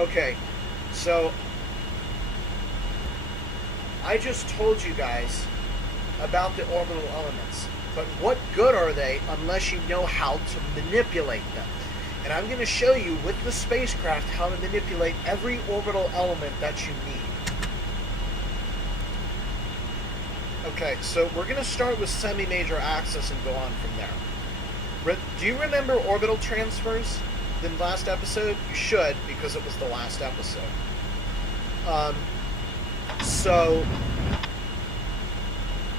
Okay, so I just told you guys about the orbital elements, but what good are they unless you know how to manipulate them? And I'm going to show you with the spacecraft how to manipulate every orbital element that you need. Okay, so we're going to start with Semimajor Axis and go on from there. Do you remember orbital transfers in the last episode? You should, because it was the last episode. So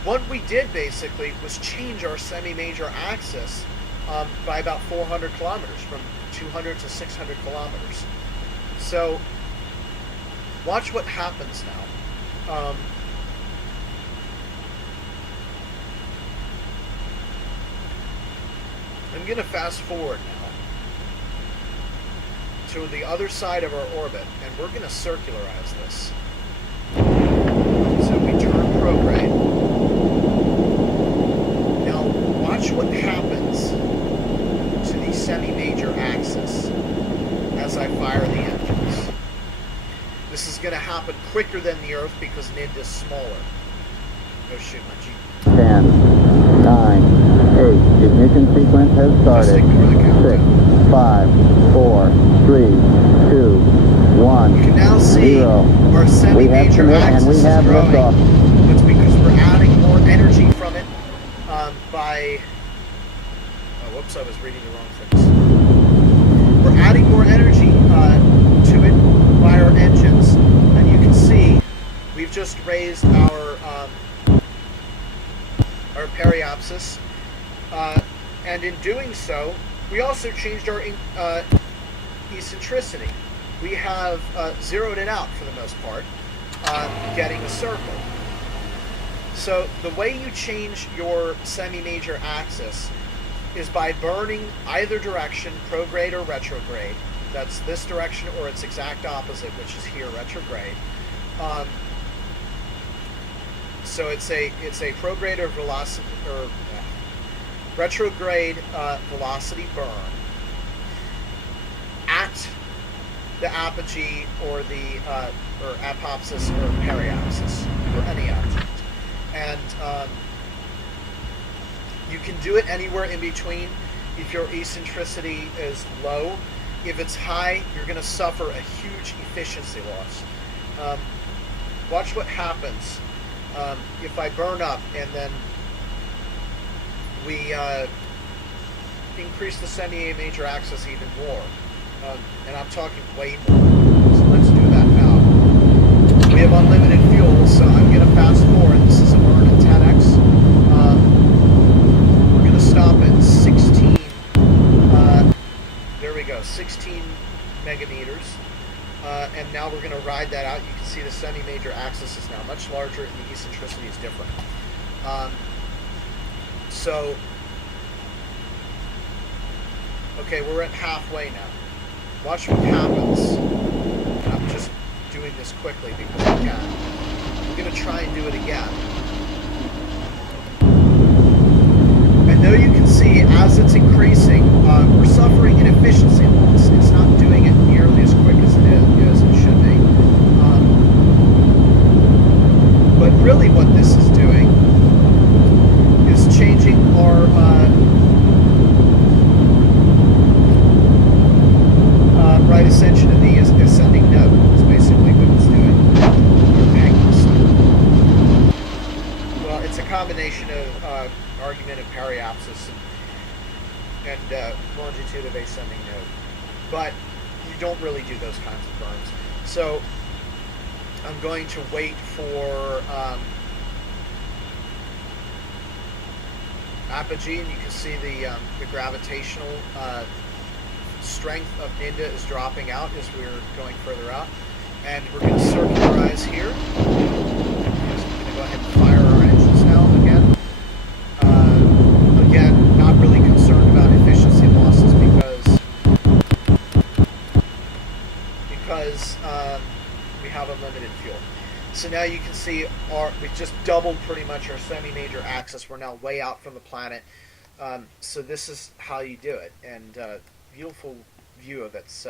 what we did basically was change our Semimajor Axis by about 400 kilometers, from 200 to 600 kilometers. So watch what happens now. I'm going to fast forward now to the other side of our orbit, and we're going to circularize this. So we turn prograde. Now watch what happens to the Semimajor Axis as I fire the engines. This is going to happen quicker than the Earth because Ninda is smaller. Oh shoot, my G. 10, 9, 8, ignition sequence has started. 6, 5, 4, 3, 2, 1. You can now see 0. our Semimajor Axis and we have is growing. liftoff. That's because we're adding more energy from it by... Oh, whoops, I was reading the wrong things. We're adding more energy to it by our engines, and you can see we've just raised our periapsis, and in doing so, we also changed our eccentricity. We have zeroed it out for the most part, getting a circle. So the way you change your Semimajor Axis is by burning either direction, prograde or retrograde. That's this direction or its exact opposite, which is here, retrograde. So it's a prograde or velocity or retrograde velocity burn at the apogee or the or apopsis or periapsis or any object, and you can do it anywhere in between. If your eccentricity is low, if it's high, you're going to suffer a huge efficiency loss. Watch what happens if I burn up and then we increase the Semimajor Axis even more. And I'm talking way more. So let's do that now. We have unlimited fuel, so I'm going to fast forward. This is a burn at 10x. We're going to stop at 16. There we go, 16 megameters. And now we're going to ride that out. You can see the Semimajor Axis is now much larger and the eccentricity is different. So, okay, we're at halfway now. Watch what happens. And I'm just doing this quickly because I can. I'm going to try and do it again. And though you can see as it's increasing, we're suffering an efficiency loss. It's not doing it nearly as quick as it should be. But really what this is doing is changing our right ascension of the ascending node. That's basically what it's doing. Well, it's a combination of argument of periapsis and longitude of ascending node. But you don't really do those kinds of burns. So I'm going to wait for apogee, and you can see the gravitational strength of Ninda is dropping out as we're going further out. And we're going to circularize here. So we're going to go ahead and fire our engines now again. Again, not really concerned about efficiency losses because we have unlimited fuel. So now you can see we've just doubled pretty much our Semimajor Axis. We're now way out from the planet. So this is how you do it. And beautiful view of its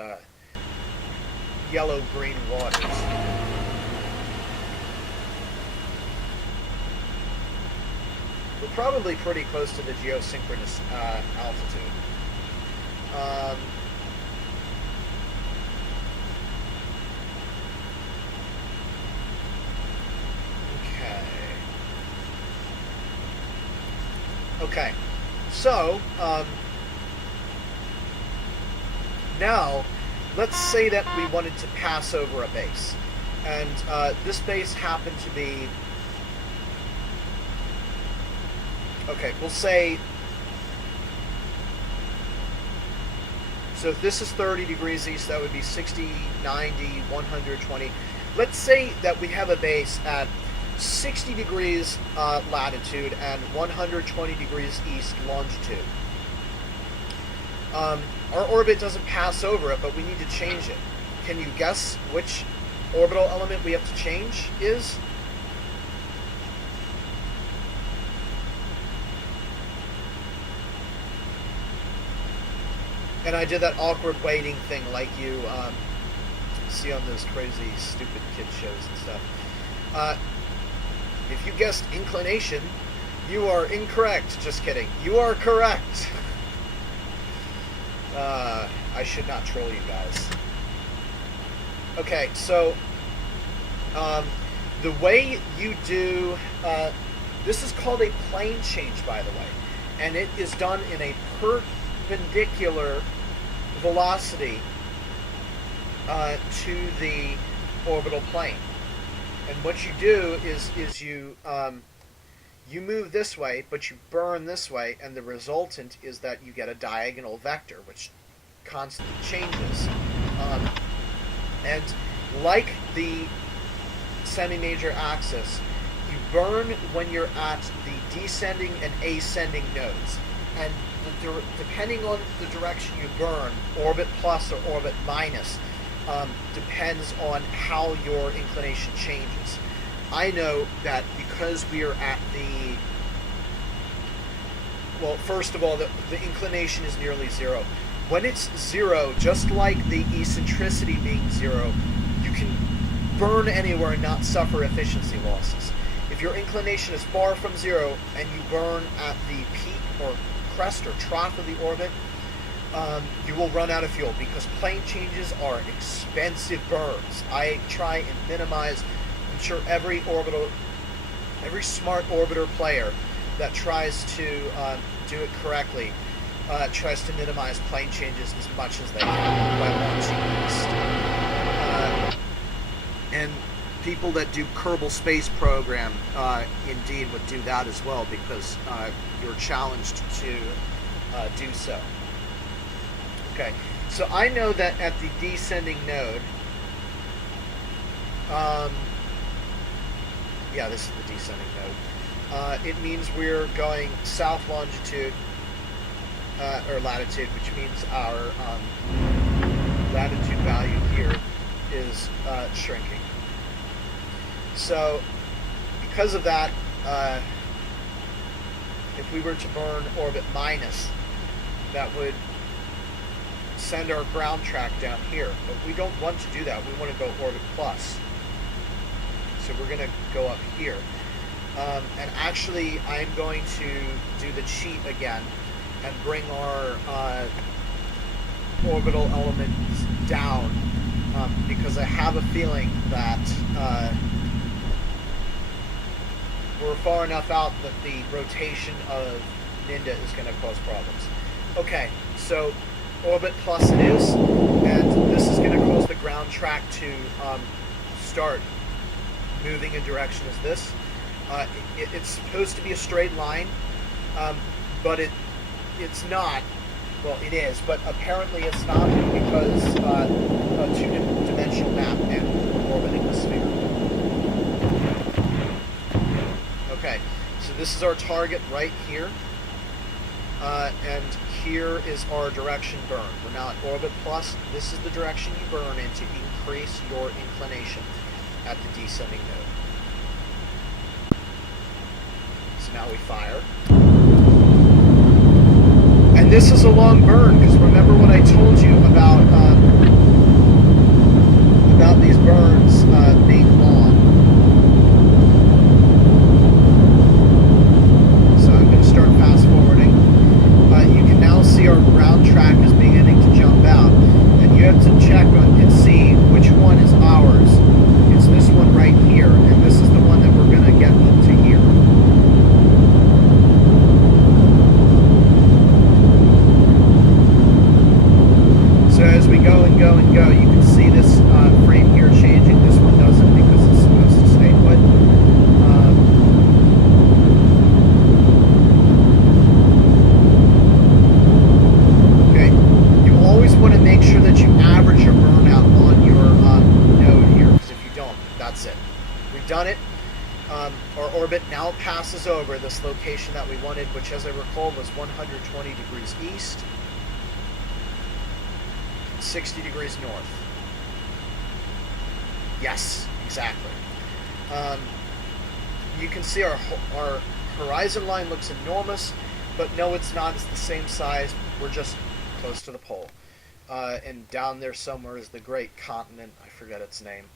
yellow-green waters. We're probably pretty close to the geosynchronous altitude. Okay, so now let's say that we wanted to pass over a base, and this base happened to be, okay, we'll say, so if this is 30 degrees east, that would be 60, 90, 120. Let's say that we have a base at 60 degrees latitude and 120 degrees east longitude. Our orbit doesn't pass over it, but we need to change it. Can you guess which orbital element we have to change is? And I did that awkward waiting thing like you see on those crazy, stupid kid shows and stuff. If you guessed inclination, you are incorrect. Just kidding. You are correct. I should not troll you guys. Okay, so the way you do this is called a plane change, by the way, and it is done in a perpendicular velocity to the orbital plane. And what you do is you move this way, but you burn this way, and the resultant is that you get a diagonal vector, which constantly changes. And like the Semimajor Axis, you burn when you're at the descending and ascending nodes. And depending on the direction you burn, orbit plus or orbit minus, depends on how your inclination changes. I know that because we are at the, well, first of all, the inclination is nearly zero. When it's zero, just like the eccentricity being zero, you can burn anywhere and not suffer efficiency losses. If your inclination is far from zero and you burn at the peak or crest or trough of the orbit, you will run out of fuel because plane changes are expensive burns. I try and minimize. I'm sure every smart orbiter player that tries to do it correctly tries to minimize plane changes as much as they can by launching east. And people that do Kerbal Space Program indeed would do that as well, because you're challenged to do so. Okay, so I know that at the descending node, yeah, this is the descending node, it means we're going south longitude, or latitude, which means our latitude value here is shrinking. So, because of that, if we were to burn orbit minus, that would send our ground track down here. But we don't want to do that. We want to go orbit plus. So we're going to go up here. And actually, I'm going to do the cheat again and bring our orbital elements down, because I have a feeling that we're far enough out that the rotation of Ninda is going to cause problems. Okay, so orbit plus it is, and this is going to cause the ground track to start moving in direction as this. It's supposed to be a straight line, but it's not. Well, it is, but apparently it's not, because a two-dimensional map and orbiting the sphere. Okay, so this is our target right here, and here is our direction burn. We're now at orbit plus. This is the direction you burn in to increase your inclination at the descending node. So now we fire. And this is a long burn, because remember what I told you about we go and go and go, you can see this frame here changing. This one doesn't because it's supposed to stay put. Okay, you always want to make sure that you average your burnout on your node here, because if you don't, that's it. We've done it. Our orbit now passes over this location that we wanted, which, as I recall, was 120 degrees east, 60 degrees north. Yes, exactly. You can see our horizon line looks enormous, but no, it's not. It's the same size. We're just close to the pole. And down there somewhere is the great continent. I forget its name,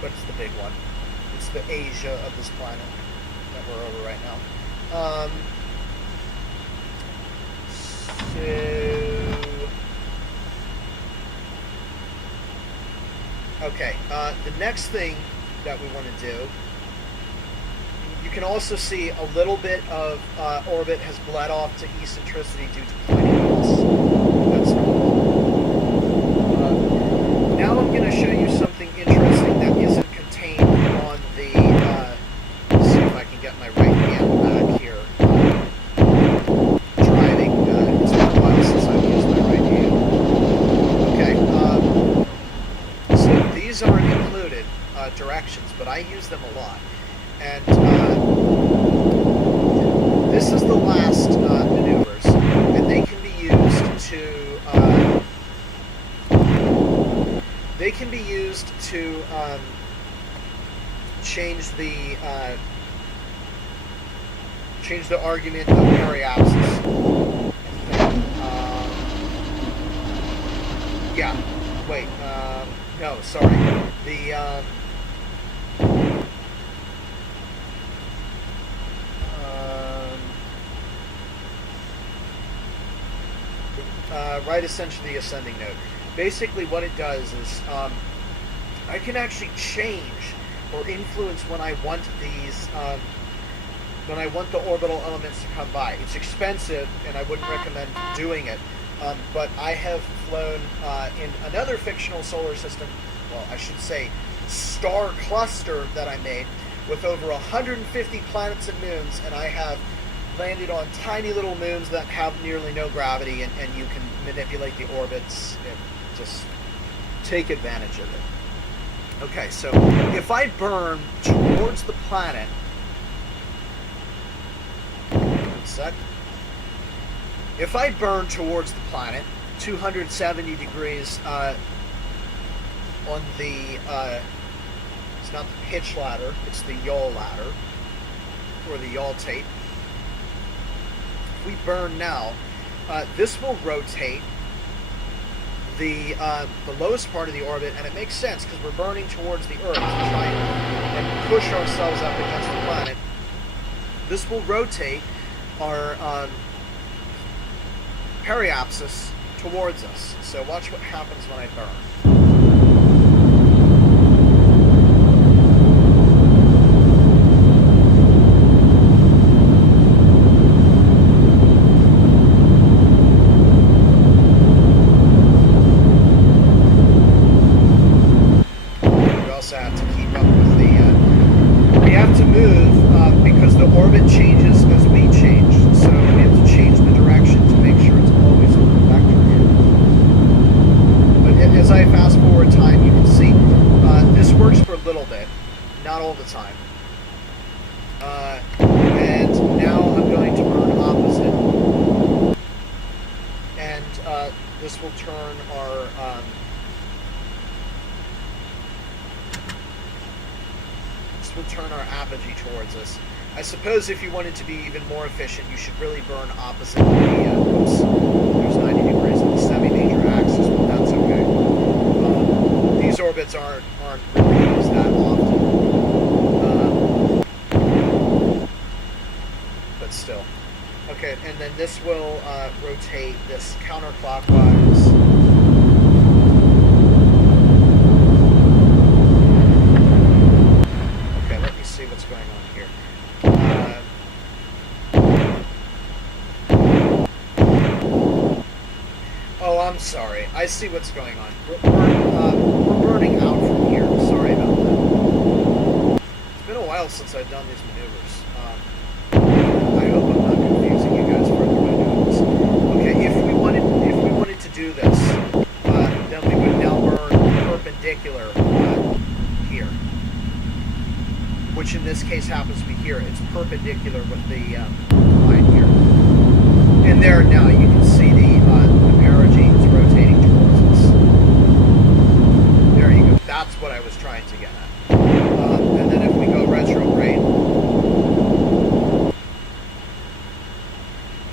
but it's the big one. It's the Asia of this planet that we're over right now. Okay, the next thing that we want to do, you can also see a little bit of orbit has bled off to eccentricity due to planing loss. That's normal. Now I'm going to show you something interesting that isn't contained on the, let's see if I can get my right hand back here. Driving, it's been a while since I've used my right hand. Okay, so these aren't included directions, but I use them a lot. And this is the last maneuvers, and they can be used to change the argument of periapsis. Yeah. Wait. No. Sorry. The right ascension to the ascending node. Basically, what it does is I can actually change or influence when I want these. When I want the orbital elements to come by. It's expensive, and I wouldn't recommend doing it. But I have flown in another fictional solar system, well, I should say star cluster that I made, with over 150 planets and moons, and I have landed on tiny little moons that have nearly no gravity, and you can manipulate the orbits and just take advantage of it. Okay, so if I burn towards the planet, if I burn towards the planet, 270 degrees on the, it's not the pitch ladder, it's the yaw ladder, or the yaw tape. If we burn now, this will rotate the lowest part of the orbit, and it makes sense because we're burning towards the Earth to try and push ourselves up against the planet. This will rotate our periapsis towards us. So watch what happens when I burn. We also have to keep up with the we have to move because the orbit changes as we change, so we have to change the direction to make sure it's always on the vector here. But as I fast forward time, you can see this works for a little bit, not all the time. And now I'm going to burn opposite, and this will turn our apogee towards us. I suppose if you wanted to be even more efficient, you should really burn opposite the, oops, there's 90 degrees of the Semimajor Axis, but that's okay. These orbits aren't really used that often. But still. Okay, and then this will rotate this counterclockwise. What's going on here? Oh, I'm I'm sorry. I see what's going on. We're burning out from here. Sorry about that. It's been a while since I've done these maneuvers. I hope I'm not confusing you guys further by doing this. Okay, if we wanted to do this, then we would now burn perpendicular here, which in this case happens to be here. It's perpendicular with the line here. And there now you can see the perigee is rotating towards us. There you go. That's what I was trying to get at. And then if we go retrograde,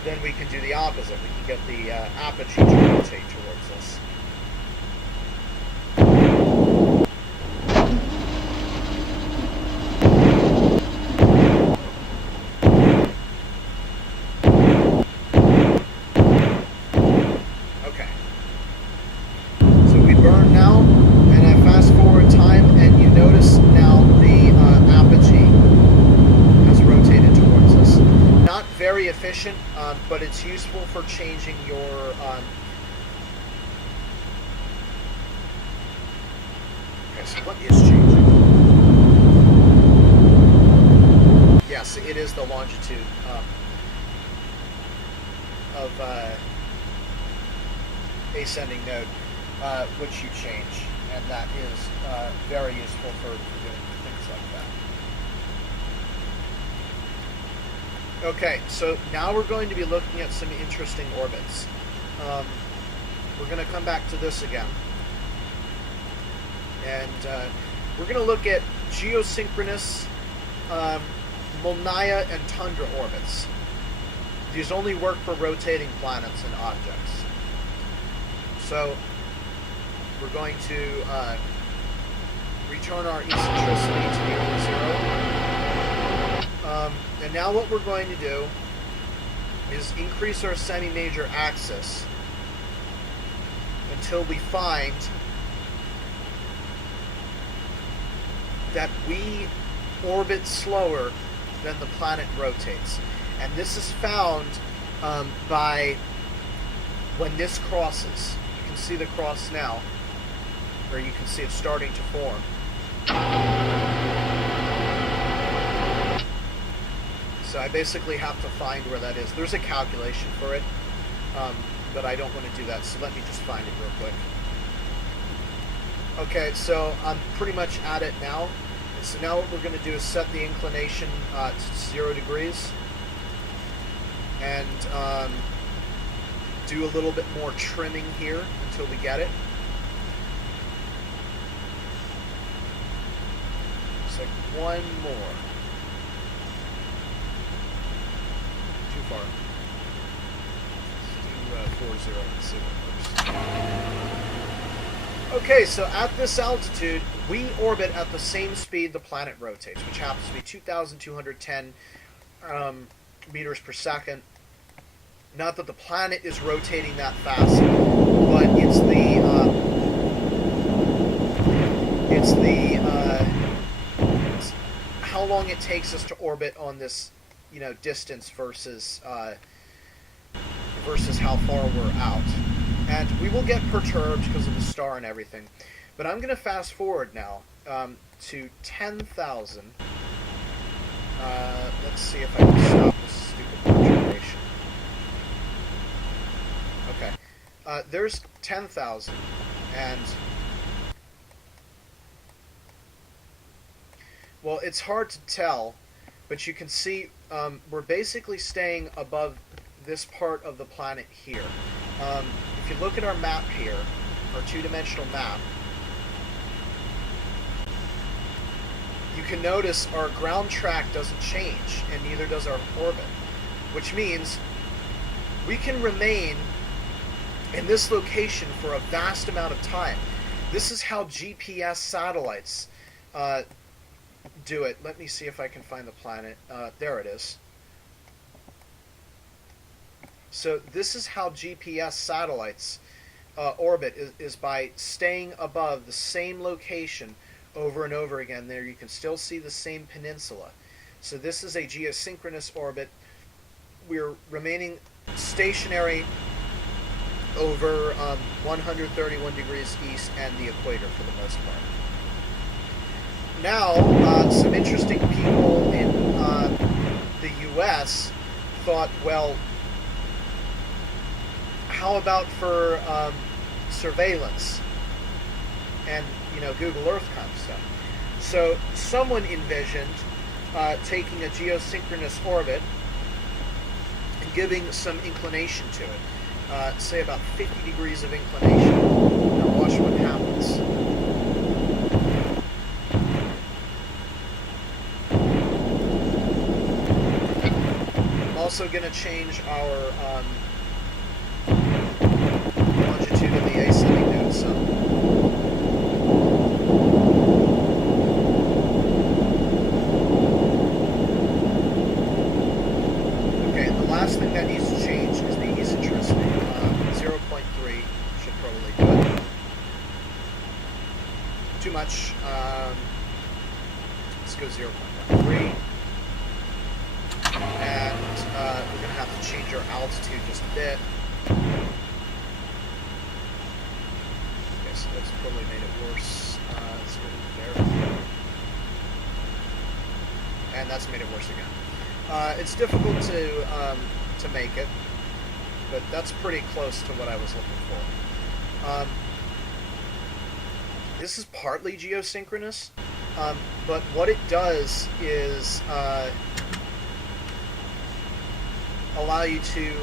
then we can do the opposite. We can get the apogee to rotate towards us. Efficient, but it's useful for changing your okay, so what is changing? Yes, it is the longitude of ascending node, which you change, and that is very useful for doing things like that. Okay, so now we're going to be looking at some interesting orbits. We're going to come back to this again. And we're going to look at geosynchronous Molniya and Tundra orbits. These only work for rotating planets and objects. So we're going to return our eccentricity to nearly zero. And now what we're going to do is increase our semi-major axis until we find that we orbit slower than the planet rotates. And this is found by when this crosses. You can see the cross now, or you can see it starting to form. So I basically have to find where that is. There's a calculation for it, but I don't want to do that, so let me just find it real quick. Okay, so I'm pretty much at it now. And so now what we're going to do is set the inclination to 0 degrees and do a little bit more trimming here until we get it. Just like one more. Far. Let's do 40 and see what works. Okay, so at this altitude, we orbit at the same speed the planet rotates, which happens to be 2,210 meters per second. Not that the planet is rotating that fast, but it's how long it takes us to orbit on this, distance versus how far we're out. And we will get perturbed because of the star and everything. But I'm going to fast forward now to 10,000. Let's see if I can stop this stupid perturbation. Okay. There's 10,000. And well, it's hard to tell, but you can see we're basically staying above this part of the planet here. If you look at our map here, our two-dimensional map, you can notice our ground track doesn't change, and neither does our orbit, which means we can remain in this location for a vast amount of time. This is how GPS satellites do it. Let me see if I can find the planet. There it is. So this is how GPS satellites orbit, is by staying above the same location over and over again. There you can still see the same peninsula. So this is a geosynchronous orbit. We're remaining stationary over 131 degrees east and the equator for the most part. Now, some interesting people in the U.S. thought, well, how about for surveillance and, you know, Google Earth kind of stuff? So someone envisioned taking a geosynchronous orbit and giving some inclination to it, say about 50 degrees of inclination. Now watch what happens. I'm also going to change our longitude of the ascending node some. Last thing that needs to change is the eccentricity. 0.3 should probably do it. Too much. Let's go 0.13. And we're going to have to change our altitude just a bit. Okay, so that's probably made it worse. Let's go there. And that's made it worse again. It's difficult to make it, but that's pretty close to what I was looking for. This is partly geosynchronous, but what it does is allow you to...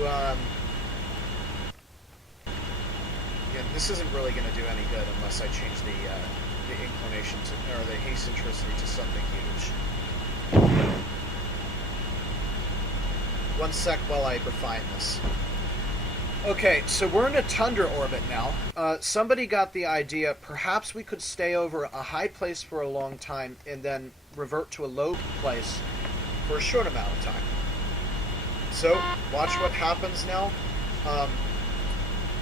this isn't really going to do any good unless I change the inclination to, or the eccentricity to something huge. One sec while I refine this. Okay, so we're in a tundra orbit now. Somebody got the idea, perhaps we could stay over a high place for a long time and then revert to a low place for a short amount of time. So, watch what happens now.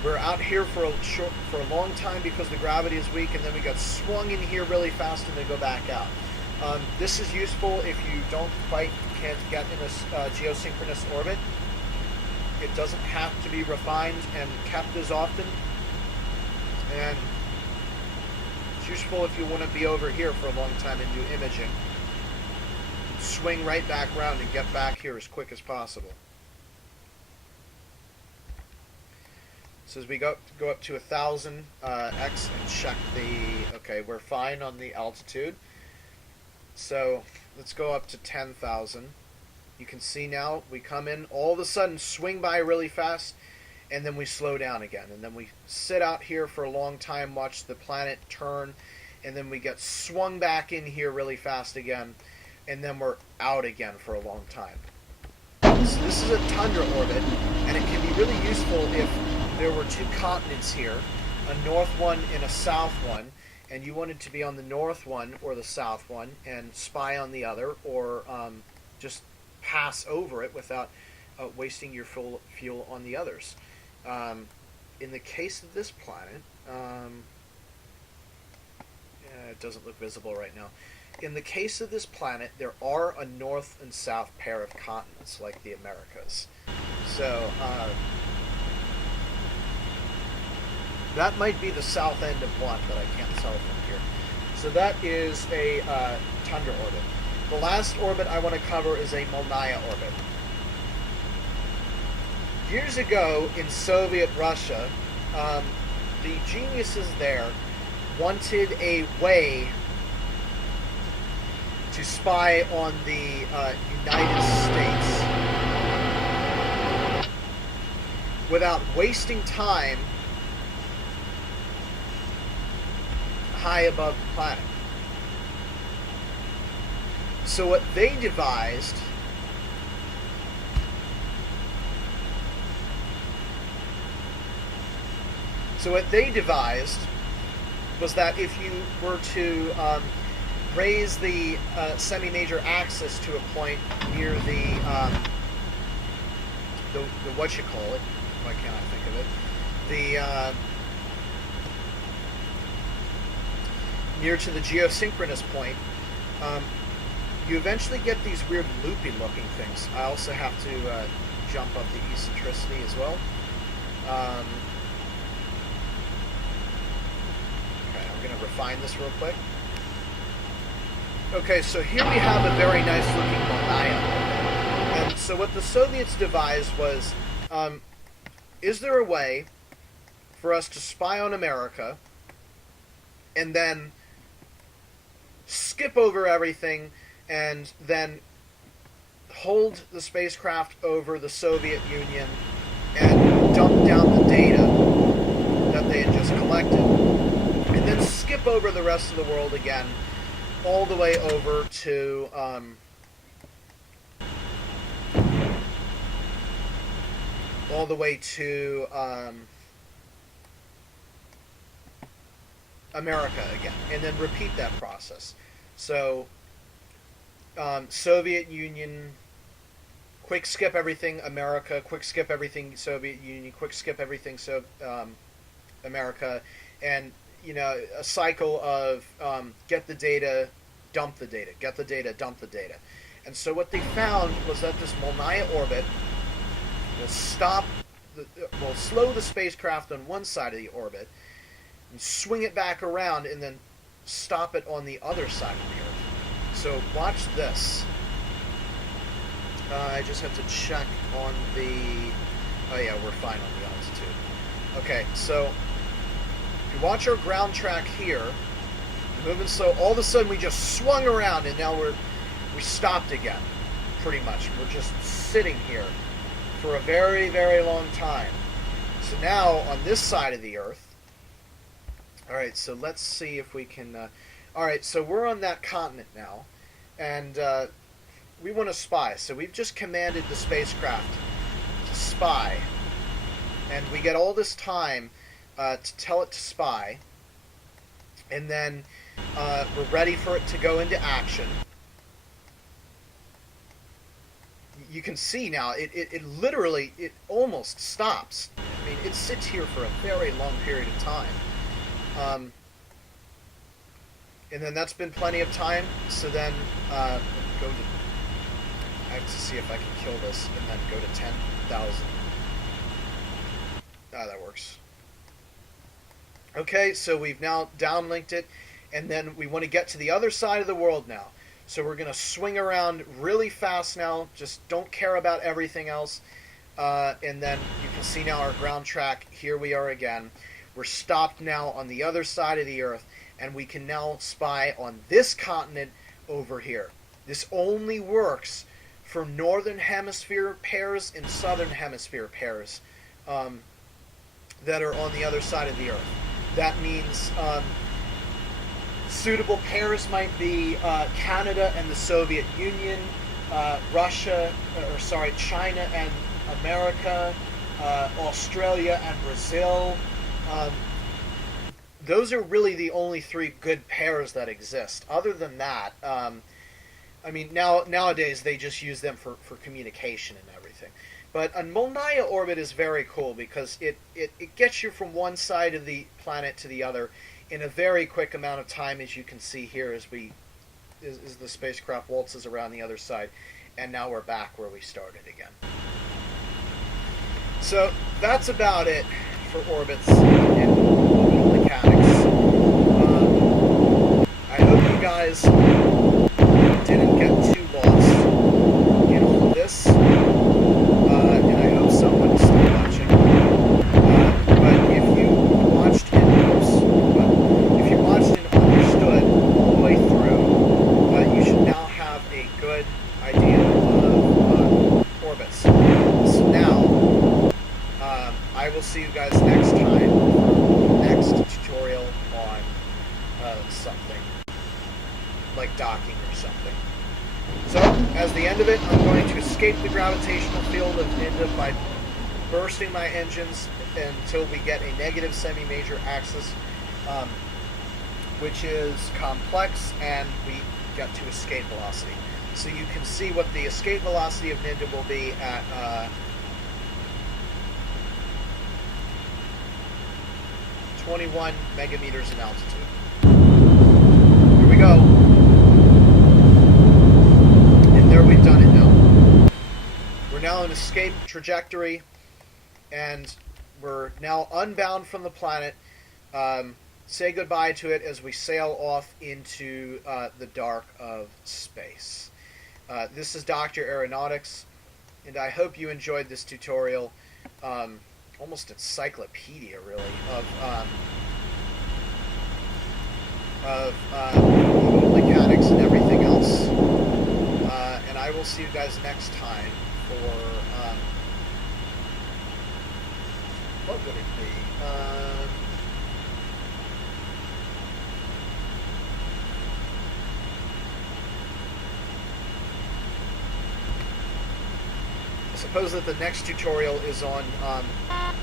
We're out here for a long time because the gravity is weak, and then we got swung in here really fast and then go back out. This is useful if you can't get in a geosynchronous orbit. It doesn't have to be refined and kept as often. And it's useful if you want to be over here for a long time and do imaging. Swing right back around and get back here as quick as possible. So as we go up to 1,000 X and check the... Okay, we're fine on the altitude. So let's go up to 10,000. You can see now we come in, all of a sudden swing by really fast, and then we slow down again. And then we sit out here for a long time, watch the planet turn, and then we get swung back in here really fast again, and then we're out again for a long time. So this is a tundra orbit, and it can be really useful if there were two continents here, a north one and a south one, and you wanted to be on the north one or the south one and spy on the other, or just pass over it without wasting your fuel on the others. In the case of this planet, it doesn't look visible right now. In the case of this planet, there are a north and south pair of continents, like the Americas. So, that might be the south end of one, but I can't tell from here. So that is a tundra orbit. The last orbit I want to cover is a Molniya orbit. Years ago in Soviet Russia, the geniuses there wanted a way to spy on the United States without wasting time high above the planet. So what they devised was that if you were to raise the Semimajor Axis to a point near the what you call it? Why can't I think of it? The near to the geosynchronous point, you eventually get these weird loopy looking things. I also have to jump up the eccentricity as well. find this real quick. Okay, so here we have a very nice looking Malaya. And so what the Soviets devised was, is there a way for us to spy on America and then skip over everything and then hold the spacecraft over the Soviet Union and dump down the data that they had just collected, and then skip over the rest of the world again, all the way over to America again, and then repeat that process. So Soviet Union, quick skip everything America, quick skip everything Soviet Union, quick skip everything America, and a cycle of get the data, dump the data, get the data, dump the data. And so what they found was that this Malaya orbit will slow the spacecraft on one side of the orbit and swing it back around and then stop it on the other side of the Earth. So watch this. I just have to check on the... Oh yeah, we're fine on the altitude. Okay, so if you watch our ground track here, moving slow, all of a sudden we just swung around and now we stopped again, pretty much. We're just sitting here for a very, very long time. So now on this side of the Earth, alright, so let's see if we can... Alright, so we're on that continent now, and we want to spy. So we've just commanded the spacecraft to spy, and we get all this time to tell it to spy, and then we're ready for it to go into action. You can see now, it literally, it almost stops. I mean, it sits here for a very long period of time. And then that's been plenty of time, so then I have to see if I can kill this, and then go to 10,000. Ah, that works. Okay, so we've now downlinked it, and then we want to get to the other side of the world now. So we're going to swing around really fast now, just don't care about everything else. And then you can see now our ground track, here we are again. We're stopped now on the other side of the Earth, and we can now spy on this continent over here. This only works for Northern Hemisphere pairs and Southern Hemisphere pairs that are on the other side of the Earth. That means suitable pairs might be Canada and the Soviet Union, China and America, Australia and Brazil. Those are really the only three good pairs that exist. Other than that, I mean, nowadays they just use them for communication and everything. But a Malaya orbit is very cool because it gets you from one side of the planet to the other in a very quick amount of time, as you can see here as the spacecraft waltzes around the other side. And now we're back where we started again. So that's about it for orbits and orbital mechanics. I hope you guys didn't get too lost in all of this, and I hope someone is still watching. But if you watched and understood all the way through, you should now have a good idea of orbits. So now, I will see you guys next time for the next tutorial on something like docking or something. So, as the end of it, I'm going to escape the gravitational field of Ninda by bursting my engines until we get a negative semi-major axis, which is complex, and we get to escape velocity. So you can see what the escape velocity of Ninda will be at 21 megameters in altitude. Here we go. And there we've done it now. We're now in escape trajectory, and we're now unbound from the planet. say goodbye to it as we sail off into the dark of space. This is Dr. Aeronautics, and I hope you enjoyed this tutorial, almost encyclopedia, really, of mechanics and everything else. And I will see you guys next time for, what would it be? I suppose that the next tutorial is on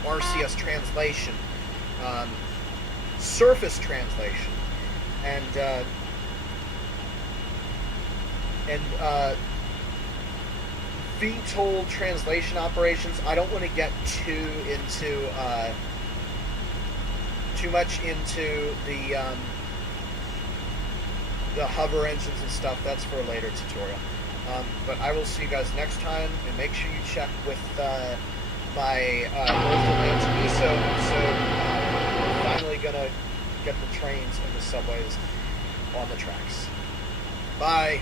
RCS translation, surface translation, and VTOL translation operations. I don't want to get too much into the hover engines and stuff. That's for a later tutorial. But I will see you guys next time, and make sure you check with my Orbital ESO. So we're finally gonna get the trains and the subways on the tracks. Bye.